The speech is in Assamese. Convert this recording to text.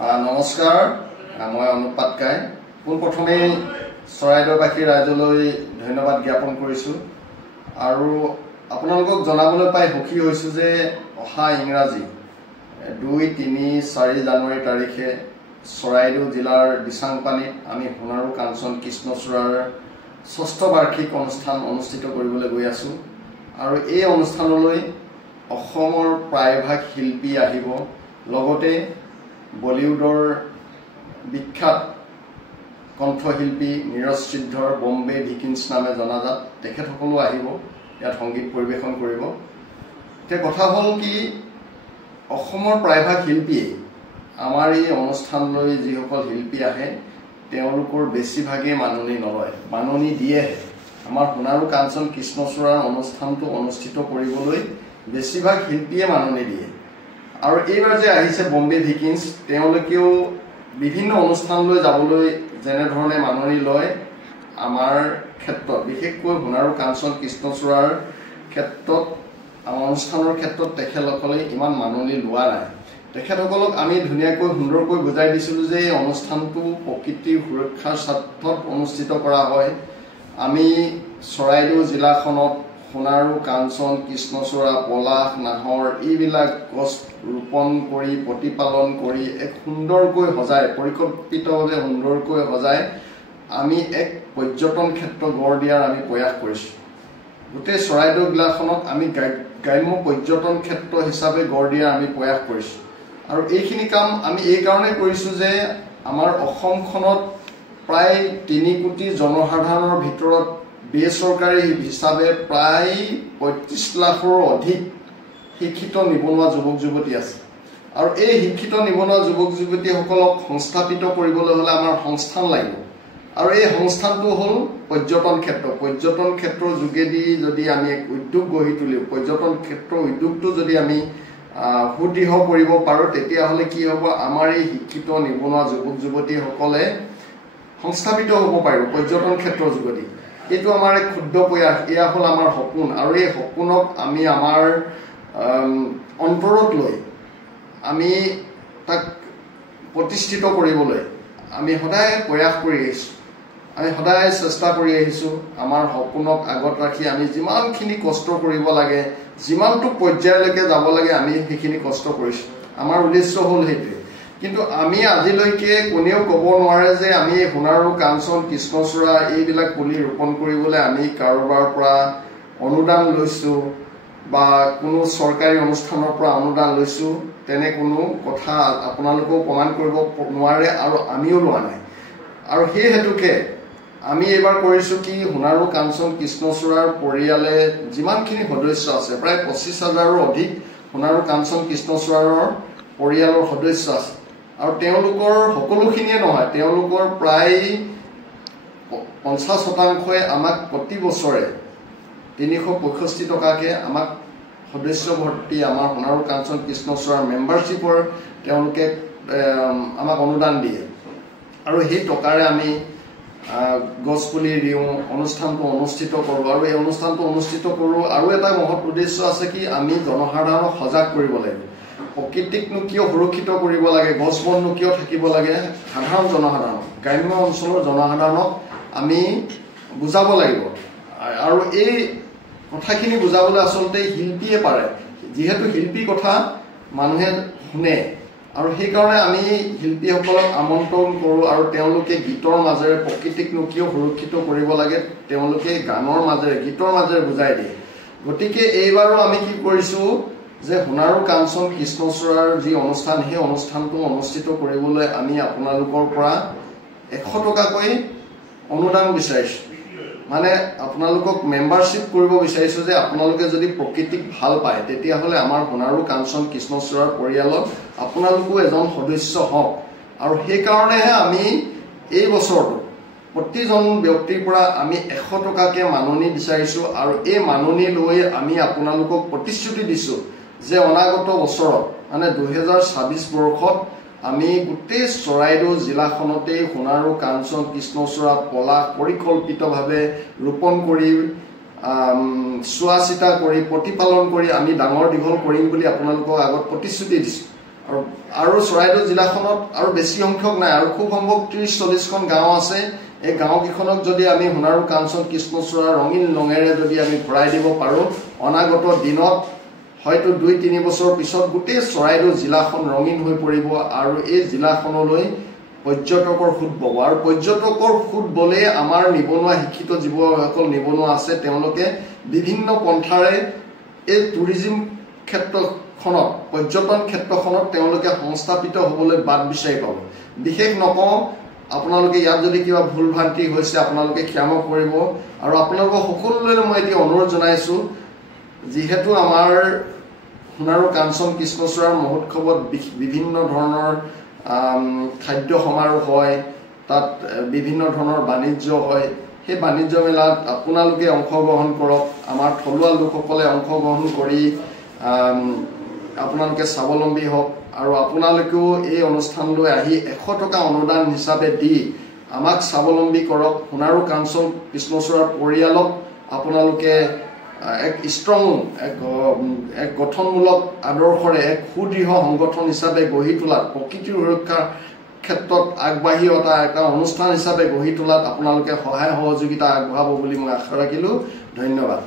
নমস্কাৰ, মই অনুপ পাটকাই। পোনপ্ৰথমে চৰাইদেউবাসী ৰাইজলৈ ধন্যবাদ জ্ঞাপন কৰিছোঁ আৰু আপোনালোকক জনাবলৈ পাই সুখী হৈছোঁ যে অহা ইংৰাজী 2-3-4 জানুৱাৰী তাৰিখে চৰাইদেউ জিলাৰ দিচাংপানীত আমি সোণাৰু কাঞ্চন কৃষ্ণচূড়াৰ 6ষ্ঠ বাৰ্ষিক অনুষ্ঠান অনুষ্ঠিত কৰিবলৈ গৈ আছোঁ আৰু এই অনুষ্ঠানলৈ অসমৰ প্ৰায়ভাগ শিল্পী আহিব। লগতে বলিউডৰ বিখ্যাত কণ্ঠশিল্পী নীৰজ সিদ্ধৰ বম্বে ভিকিন্স নামে জনাজাত তেখেতসকলো আহিব, ইয়াত সংগীত পৰিৱেশন কৰিব। এতিয়া কথা হ'ল কি, অসমৰ প্ৰায়ভাগ শিল্পীয়ে আমাৰ এই অনুষ্ঠানলৈ যিসকল শিল্পী আহে তেওঁলোকৰ বেছিভাগেই মাননি নলয়, মাননি দিয়েহে। আমাৰ সোণাৰু কাঞ্চন কৃষ্ণচূড়াৰ অনুষ্ঠানটো অনুষ্ঠিত কৰিবলৈ বেছিভাগ শিল্পীয়ে মাননি দিয়ে। আৰু এইবাৰ যে আহিছে বম্বে ভিকিন্স, তেওঁলোকেও বিভিন্ন অনুষ্ঠানলৈ যাবলৈ যেনেধৰণে মাননি লয়, আমাৰ ক্ষেত্ৰত বিশেষকৈ সোণাৰু কাঞ্চন কৃষ্ণচূড়াৰ ক্ষেত্ৰত আমাৰ অনুষ্ঠানৰ ক্ষেত্ৰত তেখেতসকলে ইমান মাননি লোৱা নাই। তেখেতসকলক আমি ধুনীয়াকৈ সুন্দৰকৈ বুজাই দিছিলোঁ যে এই অনুষ্ঠানটো প্ৰকৃতিৰ সুৰক্ষাৰ স্বাৰ্থত অনুষ্ঠিত কৰা হয়। আমি চৰাইদেউ জিলাখনত সোণাৰু কাঞ্চন কৃষ্ণচূড়া পলাশ নাহৰ এইবিলাক গছ ৰোপণ কৰি প্ৰতিপালন কৰি এক সুন্দৰকৈ সজাই পৰিকল্পিতভাৱে সুন্দৰকৈ সজাই আমি এক পৰ্যটন ক্ষেত্ৰ গঢ় দিয়াৰ আমি প্ৰয়াস কৰিছোঁ। গোটেই চৰাইদেউ জিলাখনক আমি গ্ৰাম্য পৰ্যটন ক্ষেত্ৰ হিচাপে গঢ় দিয়াৰ আমি প্ৰয়াস কৰিছোঁ আৰু এইখিনি কাম আমি এই কাৰণেই কৰিছোঁ যে আমাৰ অসমখনত প্ৰায় 3 কোটি জনসাধাৰণৰ ভিতৰত বেচৰকাৰী হিচাপে প্ৰায় 35 লাখৰো অধিক শিক্ষিত নিবনুৱা যুৱক যুৱতী আছে আৰু এই শিক্ষিত নিবনুৱা যুৱক যুৱতীসকলক সংস্থাপিত কৰিবলৈ হ'লে আমাৰ সংস্থান লাগিব আৰু এই সংস্থানটো হ'ল পৰ্যটন ক্ষেত্ৰ। পৰ্যটন ক্ষেত্ৰৰ যোগেদি যদি আমি এক উদ্যোগ গঢ়ি তুলিও, পৰ্যটন ক্ষেত্ৰৰ উদ্যোগটো যদি আমি সুদৃঢ় কৰিব পাৰোঁ, তেতিয়াহ'লে কি হ'ব, আমাৰ এই শিক্ষিত নিবনুৱা যুৱক যুৱতীসকলে সংস্থাপিত হ'ব পাৰিব পৰ্যটন ক্ষেত্ৰৰ যোগেদি। এইটো আমাৰ এক ক্ষুদ্ৰ প্ৰয়াস, এয়া হ'ল আমাৰ সপোন আৰু এই সপোনক আমি আমাৰ অন্তৰত লৈ আমি তাক প্ৰতিষ্ঠিত কৰিবলৈ আমি সদায় প্ৰয়াস কৰি আহিছোঁ, আমি সদায় চেষ্টা কৰি আহিছোঁ। আমাৰ সপোনক আগত ৰাখি আমি যিমানখিনি কষ্ট কৰিব লাগে, যিমানটো পৰ্যায়লৈকে যাব লাগে আমি সেইখিনি কষ্ট কৰিছোঁ। আমাৰ উদ্দেশ্য হ'ল সেইটোৱে। কিন্তু আমি আজিলৈকে কোনেও ক'ব নোৱাৰে যে আমি সোণাৰু কাঞ্চন কৃষ্ণচূড়া এইবিলাক পুলি ৰোপণ কৰিবলৈ আমি কাৰোবাৰ পৰা অনুদান লৈছোঁ বা কোনো চৰকাৰী অনুষ্ঠানৰ পৰা অনুদান লৈছোঁ, তেনে কোনো কথা আপোনালোকেও প্ৰমাণ কৰিব নোৱাৰে আৰু আমিও লোৱা নাই। আৰু সেই হেতুকে আমি এইবাৰ কৰিছোঁ কি, সোণাৰু কাঞ্চন কৃষ্ণচূড়াৰ পৰিয়ালে যিমানখিনি সদস্য আছে, প্ৰায় 25,000ৰো অধিক সোণাৰু কাঞ্চন কৃষ্ণচূড়াৰ পৰিয়ালৰ সদস্য আছে আৰু তেওঁলোকৰ সকলোখিনিয়ে নহয়, তেওঁলোকৰ প্ৰায় 50% আমাক প্ৰতি বছৰে 365 টকাকৈ আমাক সদস্য ভৰ্তি আমাৰ সোণাৰু কাঞ্চন কৃষ্ণচূড়াৰ মেম্বাৰশ্বিপৰ তেওঁলোকে আমাক অনুদান দিয়ে আৰু সেই টকাৰে আমি গছপুলি দিওঁ, অনুষ্ঠানটো অনুষ্ঠিত কৰোঁ আৰু এই অনুষ্ঠানটো অনুষ্ঠিত কৰোঁ আৰু এটা মহৎ উদ্দেশ্য আছে কি, আমি জনসাধাৰণক সজাগ কৰিব লাগিব। প্ৰকৃতিকনো কিয় সুৰক্ষিত কৰিব লাগে, গছ বননো কিয় থাকিব লাগে, সাধাৰণ জনসাধাৰণক, গ্ৰাম্য অঞ্চলৰ জনসাধাৰণক আমি বুজাব লাগিব আৰু এই কথাখিনি বুজাবলৈ আচলতে শিল্পীয়ে পাৰে, যিহেতু শিল্পী কথা মানুহে শুনে আৰু সেইকাৰণে আমি শিল্পীসকলক আমন্ত্ৰণ কৰোঁ আৰু তেওঁলোকে গীতৰ মাজেৰে প্ৰকৃতিকনো কিয় সুৰক্ষিত কৰিব লাগে তেওঁলোকে গানৰ মাজেৰে গীতৰ মাজেৰে বুজাই দিয়ে। গতিকে এইবাৰো আমি কি কৰিছোঁ যে সোণাৰু কাঞ্চন কৃষ্ণচূড়াৰ যি অনুষ্ঠান, সেই অনুষ্ঠানটো অনুষ্ঠিত কৰিবলৈ আমি আপোনালোকৰ পৰা 100 টকাকৈ অনুদান বিচাৰিছোঁ। মানে আপোনালোকক মেম্বাৰশ্বিপ কৰিব বিচাৰিছোঁ যে আপোনালোকে যদি প্ৰকৃতিক ভাল পায় তেতিয়াহ'লে আমাৰ সোণাৰু কাঞ্চন কৃষ্ণচূড়াৰ পৰিয়ালত আপোনালোকো এজন সদস্য হওক আৰু সেইকাৰণেহে আমি এই বছৰটো প্ৰতিজন ব্যক্তিৰ পৰা আমি 100 টকাকৈ মাননি বিচাৰিছোঁ আৰু এই মাননি লৈ আমি আপোনালোকক প্ৰতিশ্ৰুতি দিছোঁ যে অনাগত বছৰত মানে 2026 বৰ্ষত আমি গোটেই চৰাইদেউ জিলাখনতেই সোণাৰু কাঞ্চন কৃষ্ণচূড়া পলাশ পৰিকল্পিতভাৱে ৰোপণ কৰি চোৱা চিতা কৰি প্ৰতিপালন কৰি আমি ডাঙৰ দীঘল কৰিম বুলি আপোনালোকক আগত প্ৰতিশ্ৰুতি দিছোঁ আৰু চৰাইদেউ জিলাখনত আৰু বেছি সংখ্যক নাই আৰু খুব সম্ভৱ 30-40খন গাঁও আছে এই গাঁওকেইখনক যদি আমি সোণাৰু কাঞ্চন কৃষ্ণচূড়াৰ ৰঙীন ৰঙেৰে যদি আমি ভৰাই দিব পাৰোঁ অনাগত দিনত হয়তো 2-3 বছৰ পিছত গোটেই চৰাইদেউ জিলাখন ৰঙীন হৈ পৰিব আৰু এই জিলাখনলৈ পৰ্যটকৰ সুদ বব আৰু পৰ্যটকৰ সুদ বলে আমাৰ নিবনুৱা শিক্ষিত যুৱকসকল নিবনুৱা আছে তেওঁলোকে বিভিন্ন পন্থাৰে এই টুৰিজিম ক্ষেত্ৰখনত পৰ্যটন ক্ষেত্ৰখনত তেওঁলোকে সংস্থাপিত হ'বলৈ বাট বিচাৰি পাব বিশেষ নকওঁ আপোনালোকে ইয়াত যদি কিবা ভুল ভ্ৰান্তি হৈছে আপোনালোকে ক্ষমা কৰিব আৰু আপোনালোকক সকলোলৈ মই এটি অনুৰোধ জনাইছো যিহেতু আমাৰ সোণাৰু কাঞ্চন কৃষ্ণচূড়াৰ মহোৎসৱত বিভিন্ন ধৰণৰ খাদ্য সমাৰোহ হয় তাত বিভিন্ন ধৰণৰ বাণিজ্য হয় সেই বাণিজ্য মেলাত আপোনালোকে অংশগ্ৰহণ কৰক আমাৰ থলুৱা লোকসকলে অংশগ্ৰহণ কৰি আপোনালোকে স্বাৱলম্বী হওক আৰু আপোনালোকেও এই অনুষ্ঠানলৈ আহি 100 টকা অনুদান হিচাপে দি আমাক স্বাৱলম্বী কৰক সোণাৰু কাঞ্চন কৃষ্ণচূড়াৰ পৰিয়ালক আপোনালোকে এক ষ্ট্ৰং এক গঠনমূলক আদৰ্শৰে এক সুদৃঢ় সংগঠন হিচাপে গঢ়ি তোলাত প্ৰকৃতিৰ সুৰক্ষাৰ ক্ষেত্ৰত আগবাঢ়ি এটা অনুষ্ঠান হিচাপে গঢ়ি তোলাত আপোনালোকে সহায় সহযোগিতা আগবঢ়াব বুলি মই আশা ৰাখিলোঁ ধন্যবাদ